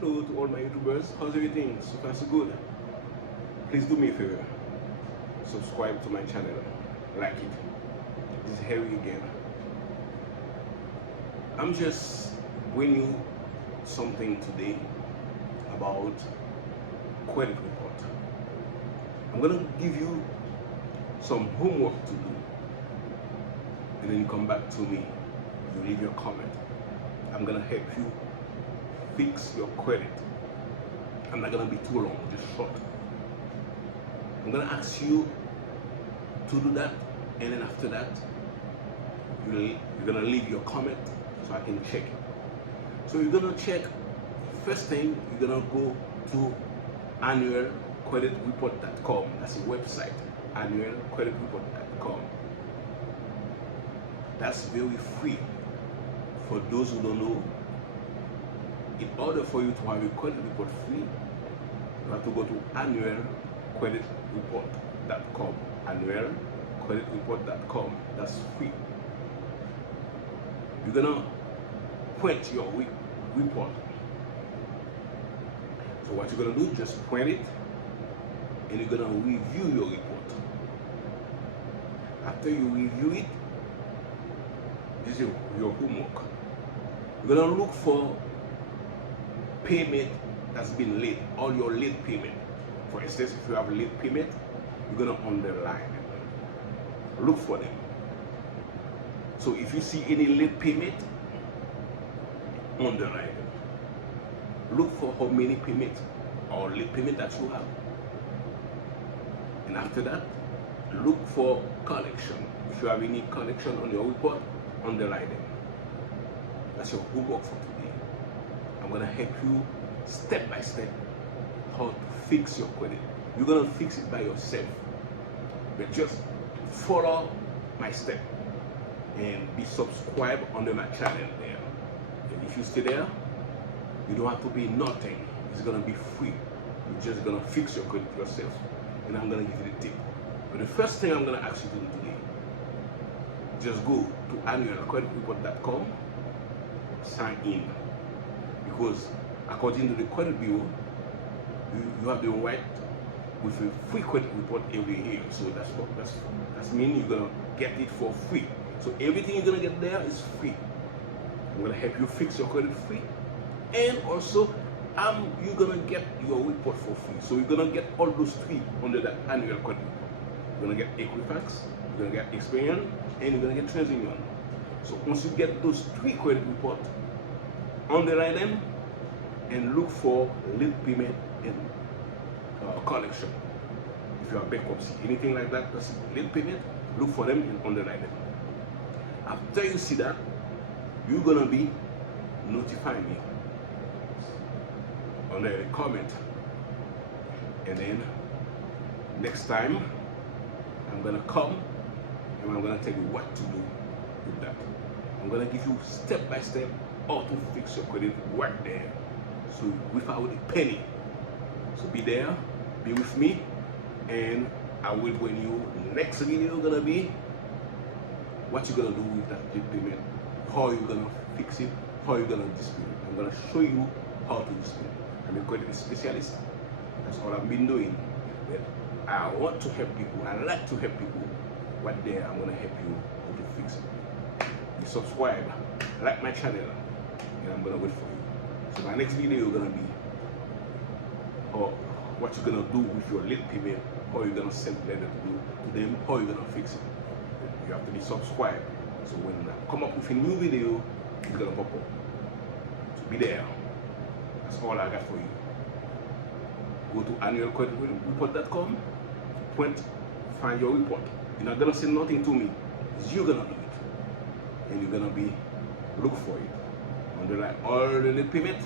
Hello to all my YouTubers, how's everything? So far so good. Please do me a favor, subscribe to my channel, like it. This is Harry again. I'm just bringing you something today about credit report. I'm gonna give you some homework to do, and then you come back to me, you leave your comment. I'm gonna help you fix your credit. I'm not gonna be too long, just short. I'm gonna ask you to do that, and then after that, you're gonna leave your comment so I can check it. So you're gonna check. First thing, you're gonna go to annualcreditreport.com. That's a website, annualcreditreport.com. That's very free. For those who don't know, in order for you to have a credit report free, you have to go to annualcreditreport.com. Annualcreditreport.com. That's free. You're gonna print your report. So what you're gonna do, just print it, and you're gonna review your report. After you review it, this is your homework. You're gonna look for payment that's been late, all your late payment. For instance, if you have a late payment, you're gonna underline it. Look for them. So if you see any late payment, underline it. Look for how many payments or late payment that you have. And after that, look for collection. If you have any collection on your report, underline them. That's your homework for today. I'm gonna help you step by step how to fix your credit. You're gonna fix it by yourself, but just follow my step and be subscribed under my channel there. And if you stay there, you don't have to pay nothing. It's gonna be free. You're just gonna fix your credit yourself, and I'm gonna give you the tip. But the first thing I'm gonna ask you to do today, just go to annualcreditreport.com, sign in. Because according to the credit bureau, you have the right with a free credit report every year. So that's mean you're gonna get it for free. So everything you're gonna get there is free. I'm gonna help you fix your credit free, and also you're gonna get your report for free. So you're gonna get all those three under that annual credit report. You're gonna get Equifax, you're gonna get Experian, and you're gonna get TransUnion. So once you get those three credit reports, underline them and look for late payment and collection. If you have bankruptcy, anything like that, that's late payment, look for them and underline them. After you see that, you're gonna be notifying me under a comment, and then next time I'm gonna come and I'm gonna tell you what to do with that. I'm gonna give you step by step how to fix your credit right there, so without a penny. So be there, be with me, and I will bring you next video. Gonna be what you're gonna do with that late payment, how you're gonna fix it, how you're gonna dispute it. I'm gonna show you how to dispute it. I'm a credit specialist. That's all I've been doing. But I want to help people. I like to help people. Right there, I'm gonna help you how to fix it. You subscribe, like my channel, and I'm gonna wait for you. So my next video is gonna be what you're gonna do with your late payment, how you're gonna send letter to them, how you're gonna fix it. You have to be subscribed. So when I come up with a new video, it's gonna pop up. So be there. That's all I got for you. Go to annualcreditreport.com, print, find your report. You're not gonna send nothing to me. It's you gonna do it. And you're gonna be look for it. Underline all the late payment,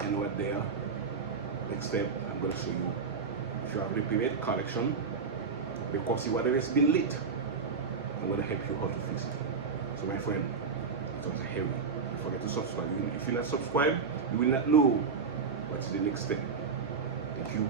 and what there. Next step, I'm gonna show you if you have late payment, collection, because whatever has been late, I'm gonna help you how to fix it. So my friend, it was Harry. Don't forget to subscribe. If you're not subscribed, you will not know what is the next step. Thank you.